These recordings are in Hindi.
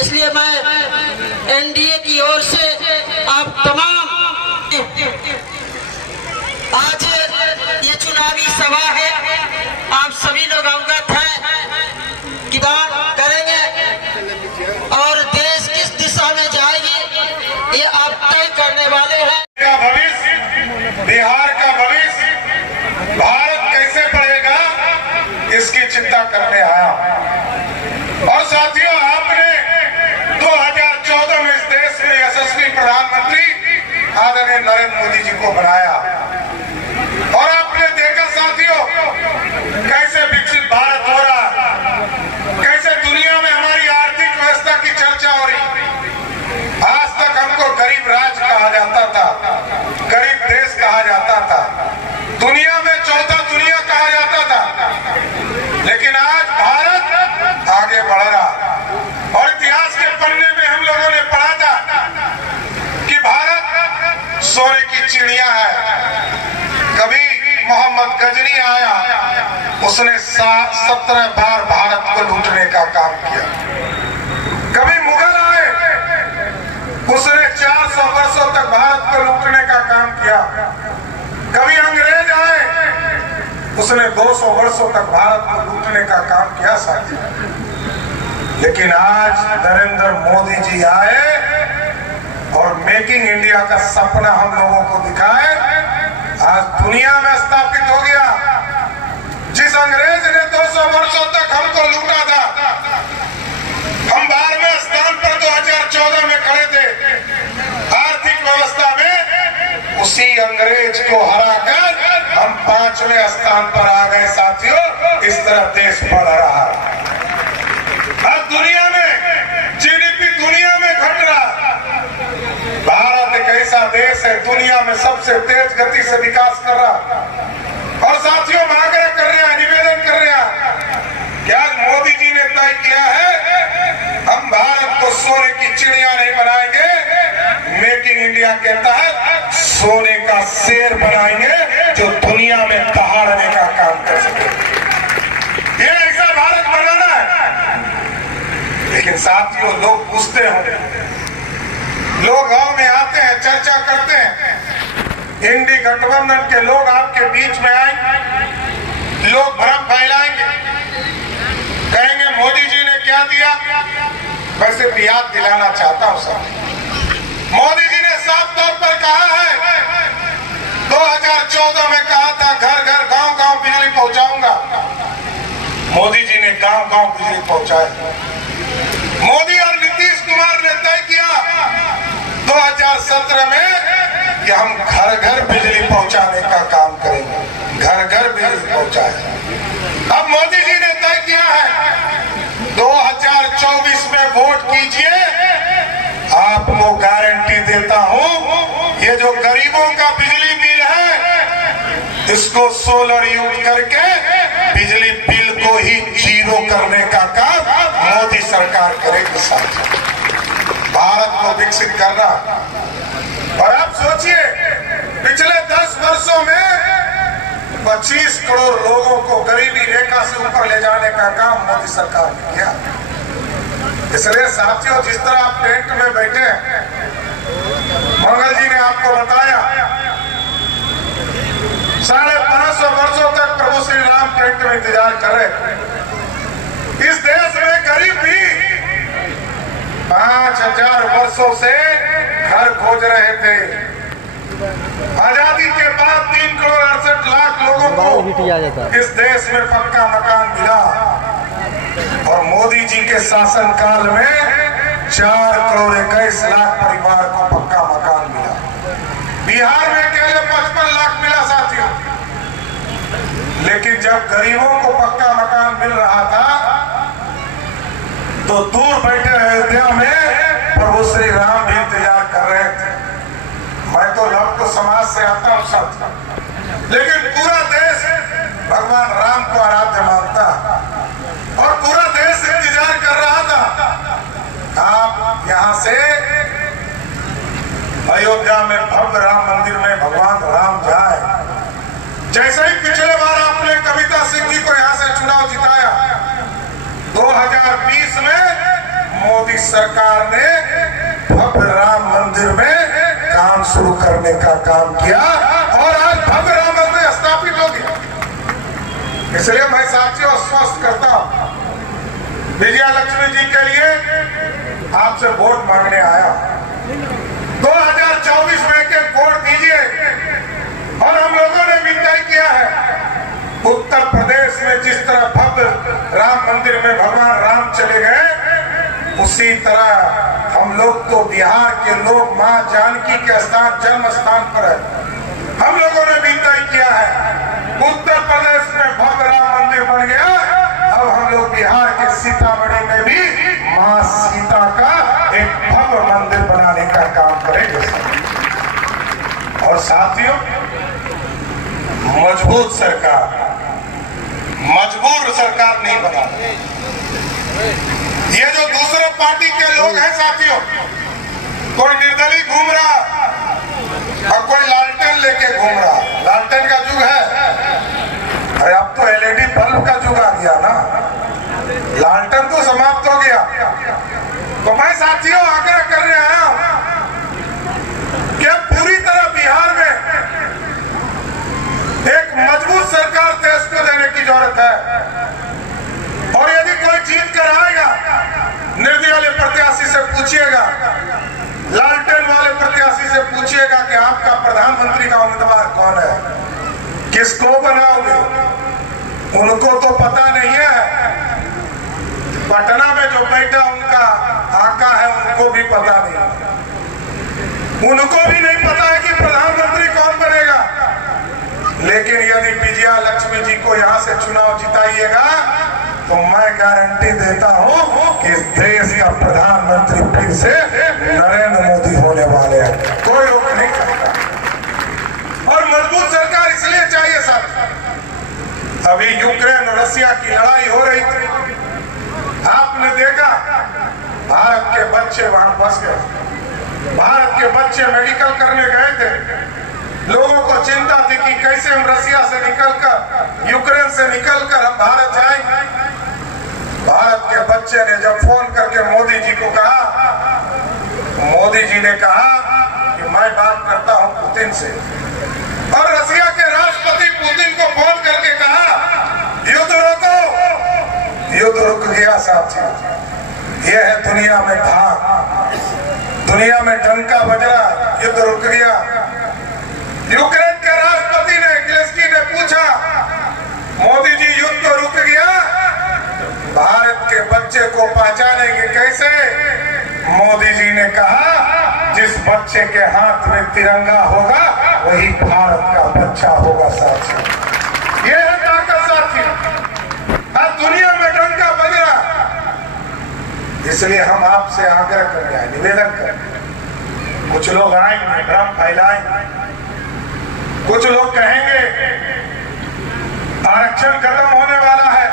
इसलिए मैं एनडीए की ओर से आप तमाम, आज ये चुनावी सभा है, आप सभी लोग अवगत हैं कि बात करेंगे और देश किस दिशा में जाएगी ये आप तय करने वाले हैं। भविष्य, बिहार का भविष्य, भारत कैसे बढ़ेगा इसकी चिंता करने आया। और साथियों, आपने 2014 में इस देश में यशस्वी प्रधानमंत्री आदरणीय नरेंद्र मोदी जी को बनाया और आपने देखा साथियों कैसे विकसित भारत हो रहा है, कैसे दुनिया में हमारी आर्थिक व्यवस्था की चर्चा हो रही। आज तक हमको गरीब राज्य कहा जाता था, गरीब देश कहा जाता था, दुनिया में चौथा दुनिया कहा जाता था, लेकिन आज भारत आगे बढ़ रहा। और इतिहास के पन्ने में हम लोगों ने पढ़ा था कि भारत सोने की चिड़िया है। कभी मोहम्मद गजनी आया, उसने 17 बार भारत को लूटने का काम किया। कभी मुगल आए, उसने 400 वर्षों तक भारत को लूटने का काम किया। कभी अंग्रेज आए, उसने 200 वर्षों तक भारत को लूटने का काम किया साथी। लेकिन आज नरेंद्र मोदी जी आए और मेकिंग इंडिया का सपना हम लोगों को दिखाए, आज दुनिया में स्थापित हो गया। जिस अंग्रेज ने 200 वर्षों तक हमको लूटा था, हम 12वें स्थान पर 2014 में खड़े थे आर्थिक व्यवस्था में, उसी अंग्रेज को हराकर हम 5वें स्थान पर आ गए साथियों। इस तरह देश बढ़ रहा है। अब दुनिया में जीडीपी दुनिया में घट रहा। भारत एक ऐसा देश है दुनिया में सबसे तेज गति से विकास कर रहा। और साथियों, हम आग्रह कर रहे हैं, निवेदन कर रहे हैं कि आज मोदी जी ने तय किया है हम भारत को सोने की चिड़िया नहीं बनाएंगे, मेक इन इंडिया के तहत सोने का शेर बनाएंगे जो दुनिया में दहाड़ने का काम कर सके। ये ऐसा भारत बनाना है। लेकिन साथियों, लोग पूछते हैं, लोग गांव में आते हैं, चर्चा करते हैं, इंडी गठबंधन के लोग आपके बीच में आएंगे, लोग भ्रम फैलाएंगे, कहेंगे मोदी जी ने क्या दिया। मैं सिर्फ याद दिलाना चाहता हूं सब, मोदी जी ने साफ तौर पर कहा है, 2014 में कहा था घर घर गांव गांव बिजली पहुंचाऊंगा। मोदी जी ने गांव गांव बिजली पहुंचाई। मोदी और नीतीश कुमार ने तय किया 2017 में कि हम घर घर बिजली पहुंचाने का काम करेंगे, घर घर बिजली पहुंचाए। अब मोदी जी ने तय किया है 2024 में वोट कीजिए, आपको गारंटी देता हूं ये जो गरीबों का बिजली बिल है इसको सोलर यूज करके बिजली बिल को ही जीरो करने का काम मोदी सरकार करेगी साथ। भारत को विकसित करना। और आप सोचिए, पिछले 10 वर्षों में 25 करोड़ लोगों को गरीबी रेखा से ऊपर ले जाने का काम मोदी सरकार ने किया। इसलिए साथियों, जिस तरह आप टेंट में बैठे हैं, मंगल जी ने आपको बताया 550 वर्षों तक प्रभु श्री राम टेंट में इंतजार कर रहे। इस देश में गरीब भी 5000 वर्षों से घर खोज रहे थे। आजादी के बाद 3 करोड़ 68 लाख लोगों को इस देश में पक्का मकान मिला और मोदी जी के शासनकाल में 4 करोड़ 21 लाख परिवार को पक्का मकान मिला। बिहार में केवल 55 लाख मिला साथियों। लेकिन जब गरीबों को पक्का मकान मिल रहा था तो दूर बैठे अयोध्या में प्रभु श्री राम भी इंतजार कर रहे थे। मैं तो लव समाज से आता हूं सब, लेकिन पूरा देश भगवान राम को आराध्य मानता और पूरा देश इंतजार कर रहा था आप यहां से अयोध्या में भव्य राम मंदिर में भगवान राम जाए। जैसे ही पिछले बार आपने कविता सिंह जी को यहां से चुनाव जिताया, 2020 में मोदी सरकार ने भव्य राम मंदिर में काम शुरू करने का काम किया और आज भव्य राम मंदिर स्थापित हो गया। इसलिए मैं साथियों आश्वस्त करता हूं, विजया लक्ष्मी जी के लिए आपसे वोट मांगने आया। 2024 में के वोट दीजिए। और हम लोगों ने भी तय किया है, उत्तर प्रदेश में जिस तरह भव्य राम मंदिर में भगवान राम चले गए, उसी तरह हम लोग तो बिहार के लोग मां जानकी के स्थान जन्म स्थान पर है। हम लोगों ने भी तय किया है, उत्तर प्रदेश में भव्य राम मंदिर बन गया, अब हम लोग बिहार के सीतामढ़ी में भी मां सीता का एक भव्य मंदिर बनाने का काम करेंगे। और साथियों, मजबूत सरकार नहीं बना। ये जो दूसरे पार्टी के लोग हैं साथियों, कोई निर्दलीय घूम रहा और कोई लालटेन लेके घूम रहा। लालटेन का युग है, अरे अब तो एलईडी बल्ब का युग आ गया ना, लालटेन तो समाप्त हो गया। तो मैं साथियों आग्रह करने आया हूं कि पूरी तरह बिहार में एक मजबूत सरकार देश को देने की जरूरत है। और यदि कोई जीत कर आएगा, निर्दलीय वाले प्रत्याशी से पूछिएगा, लालटेन वाले प्रत्याशी से पूछिएगा कि आपका प्रधानमंत्री का उम्मीदवार कौन है, किसको बनाओगे। उनको तो पता नहीं है, पटना में जो बैठा उनका आका है उनको भी पता नहीं, उनको भी नहीं पता है कि प्रधानमंत्री कौन बनेगा। लेकिन यदि विजया लक्ष्मी जी को यहाँ से चुनाव जिताइएगा तो मैं गारंटी देता हूँ कि इस देश का प्रधानमंत्री फिर से नरेंद्र मोदी होने वाले हैं, कोई रोक नहीं सकता। और मजबूत सरकार इसलिए चाहिए साहब, अभी यूक्रेन और रशिया की लड़ाई हो रही थी, आपने देखा भारत के बच्चे वहां फंस गए। भारत के बच्चे मेडिकल करने गए थे, लोगों को चिंता थी कि कैसे हम रशिया से निकलकर, यूक्रेन से निकलकर हम भारत जाएंगे। भारत के बच्चे ने जब फोन करके मोदी जी को कहा, मोदी जी ने कहा कि मैं बात करता हूं पुतिन से। और रशिया के राष्ट्रपति पुतिन को फोन करके कहा युद्ध रोको। युद्ध रुक गया साथी। यह है दुनिया में भाग, दुनिया में डंका बज रहा, युद्ध रुक गया। यूक्रेन के राष्ट्रपति ने ज़ेलेंस्की ने पूछा, मोदी जी युद्ध तो रुक गया, भारत के बच्चे को पहचानेंगे कैसे। मोदी जी ने कहा जिस बच्चे के हाथ में तिरंगा होगा वही भारत का बच्चा होगा साथी। ये है ताकत साथी, आज दुनिया में डंका बज रहा। इसलिए हम आपसे आग्रह कर रहे हैं, निवेदन कर, कुछ लोग आएंगे भ्रम फैलाएंगे, कुछ लोग कहेंगे आरक्षण खत्म होने वाला है,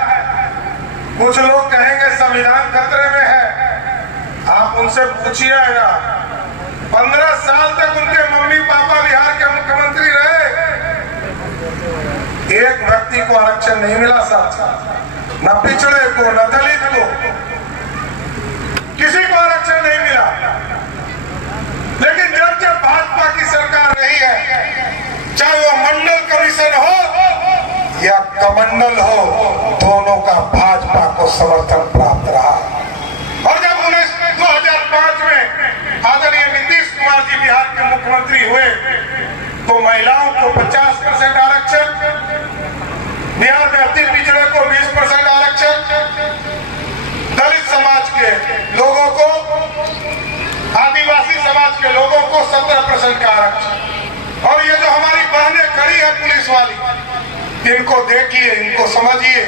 कुछ लोग कहेंगे संविधान खतरे में है। आप उनसे पूछिएगा, 15 साल तक उनके मम्मी पापा बिहार के मुख्यमंत्री रहे, एक व्यक्ति को आरक्षण नहीं मिला साथ, न पिछड़े को न दलित को, किसी को आरक्षण नहीं मिला। लेकिन जब जब भाजपा की सरकार रही है, चाहे वो मंडल कमीशन हो या कमंडल हो, दोनों का भाजपा को समर्थन प्राप्त रहा। और जब 2005 में आदरणीय नीतीश कुमार जी बिहार के मुख्यमंत्री हुए तो महिलाओं को 50% आरक्षण, बिहार में अति पिछड़े को 20% आरक्षण, दलित समाज के लोगों को, आदिवासी समाज के लोगों को 17% का आरक्षण। और ये जो हमारी बहनें खड़ी है पुलिस वाली, इनको देखिए, इनको समझिए,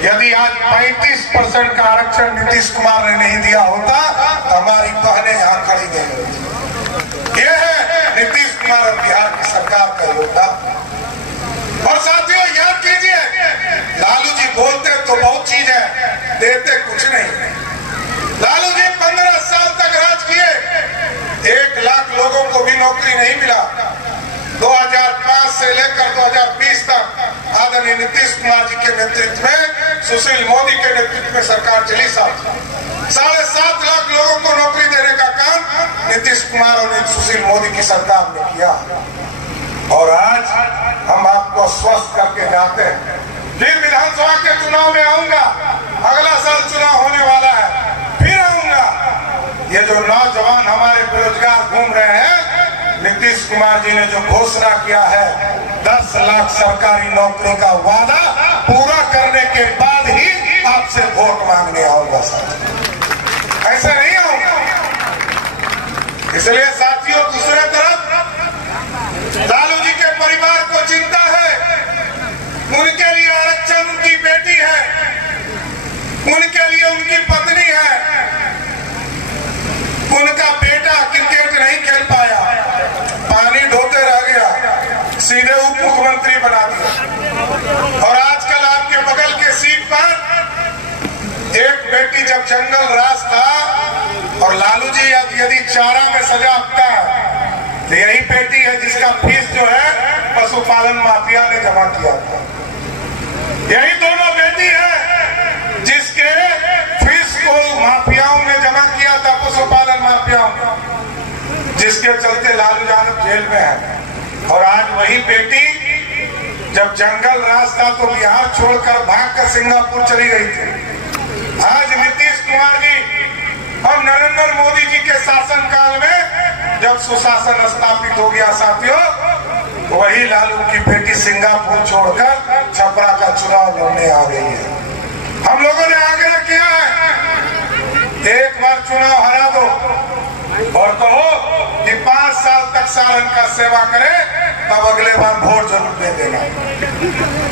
यदि आज 35% का आरक्षण नीतीश कुमार ने नहीं दिया होता तो हमारी बहनें यहाँ खड़ी नहीं होती। ये है नीतीश कुमार और बिहार की सरकार का योगदान। और साथियों याद कीजिए, लालू जी बोलते तो बहुत चीज है, देते कुछ नहीं। लालू जी 15 साल तक राज किए, 1 लाख लोगों को भी नौकरी नहीं मिला। 2005 से लेकर 2020 तक आदरणीय नीतीश कुमार जी के नेतृत्व में, सुशील मोदी के नेतृत्व में सरकार चली साहब। 7.5 लाख लोगों को नौकरी देने का काम नीतीश कुमार और सुशील मोदी की सरकार ने किया। और आज हम आपको आश्वस्त करके जाते हैं, फिर विधानसभा के चुनाव में आऊंगा, अगला साल चुनाव होने वाला है, फिर आऊंगा। ये जो नौजवान हमारे बेरोजगार घूम रहे हैं, नीतीश कुमार जी ने जो घोषणा किया है 10 लाख सरकारी नौकरी का वादा पूरा करने के बाद ही आपसे वोट मांगने आऊंगा साहब, ऐसे नहीं आऊंगा। इसलिए साथियों, दूसरे तरफ लालू जी के परिवार को चिंता है, उनके लिए आरक्षण उनकी बेटी है, उनके लिए उनकी पत्नी है, उनका बेटा क्रिकेट नहीं खेल पाया, पानी ढोते रह गया, सीधे उप मुख्यमंत्री बना दिया। और आजकल आपके बगल के सीट पर एक बेटी जब जंगल राज था और लालू जी यदि चारा में सजा आपका है तो यही बेटी है जिसका फीस जो है पशुपालन माफिया ने जमा किया था। यही दोनों बेटी है जिसके फीस को माफियाओं ने जमा किया था, पशुपालन माफियाओं ने, जिसके चलते लालू यादव जेल में है। और आज वही बेटी जब जंगल राज था तो बिहार छोड़कर भागकर सिंगापुर चली गई थी। आज नीतीश कुमार जी और नरेंद्र मोदी जी के शासनकाल में जब सुशासन स्थापित हो गया साथियों, वही लालू की बेटी सिंगापुर छोड़कर छपरा का चुनाव लड़ने आ गई है। हम लोगों ने आग्रह किया है, एक बार चुनाव हरा दो और कहो कि 5 साल तक सालन का सेवा करे, तब अगले बार वोट जरूर दे देना।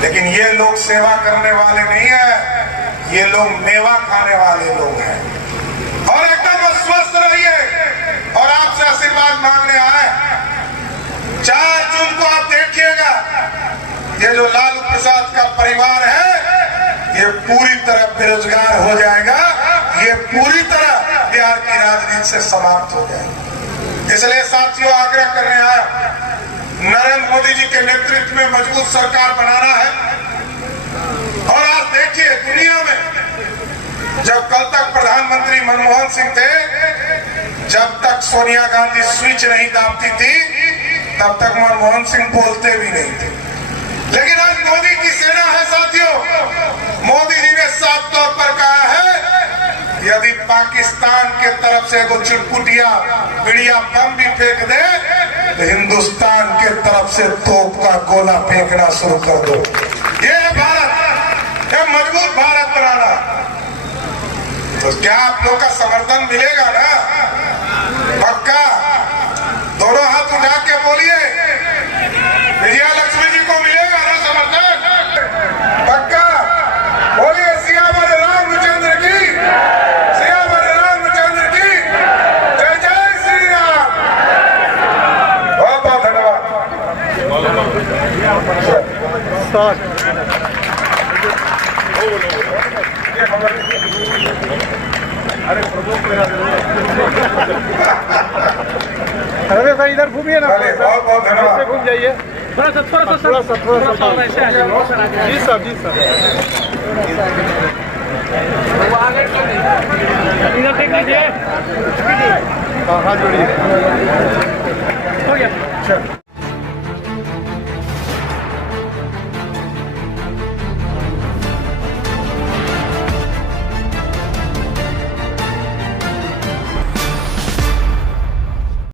लेकिन ये लोग सेवा करने वाले नहीं है, ये लोग मेवा खाने वाले लोग हैं। और एकदम स्वस्थ रहिए और आपसे आशीर्वाद मांगने आए। 4 जून को आप देखिएगा, ये जो लालू प्रसाद का परिवार है ये पूरी तरह बेरोजगार हो जाएगा, ये पूरी तरह बिहार की राजनीति से समाप्त हो जाएगा। इसलिए साथियों, आग्रह करने आया, नरेंद्र मोदी जी के नेतृत्व में मजबूत सरकार बनाना है। और आप देखिए, दुनिया में जब कल तक प्रधानमंत्री मनमोहन सिंह थे, जब तक सोनिया गांधी स्विच नहीं दाबती थी तब तक मनमोहन सिंह बोलते भी नहीं थे। लेकिन आज मोदी की सेना है साथियों, मोदी जी ने साफ तौर पर कहा है यदि पाकिस्तान के तरफ से वो चुटपुटिया बिड़िया बम भी फेंक दे तो हिंदुस्तान के तरफ से तोप का गोला फेंकना शुरू कर दो। ये है भारत, ये मजबूत भारत बनाना। तो क्या आप लोग का समर्थन मिलेगा ना? पक्का? दोनों हाथ उठा के बोलिए, विजया लक्ष्मी जी को मिलेगा ना समर्थन? पक्का? बोलिए, सियावर रामचंद्र की, सियावर रामचंद्र की जय जय श्री राम। बहुत बहुत धन्यवाद। अरे भाई इधर घूमिए ना, बहुत बहुत धन्यवाद। घूम जाइए, थोड़ा सा जी साहब, जी साहब इधर देख लीजिए, हाँ हाथ जोड़िए।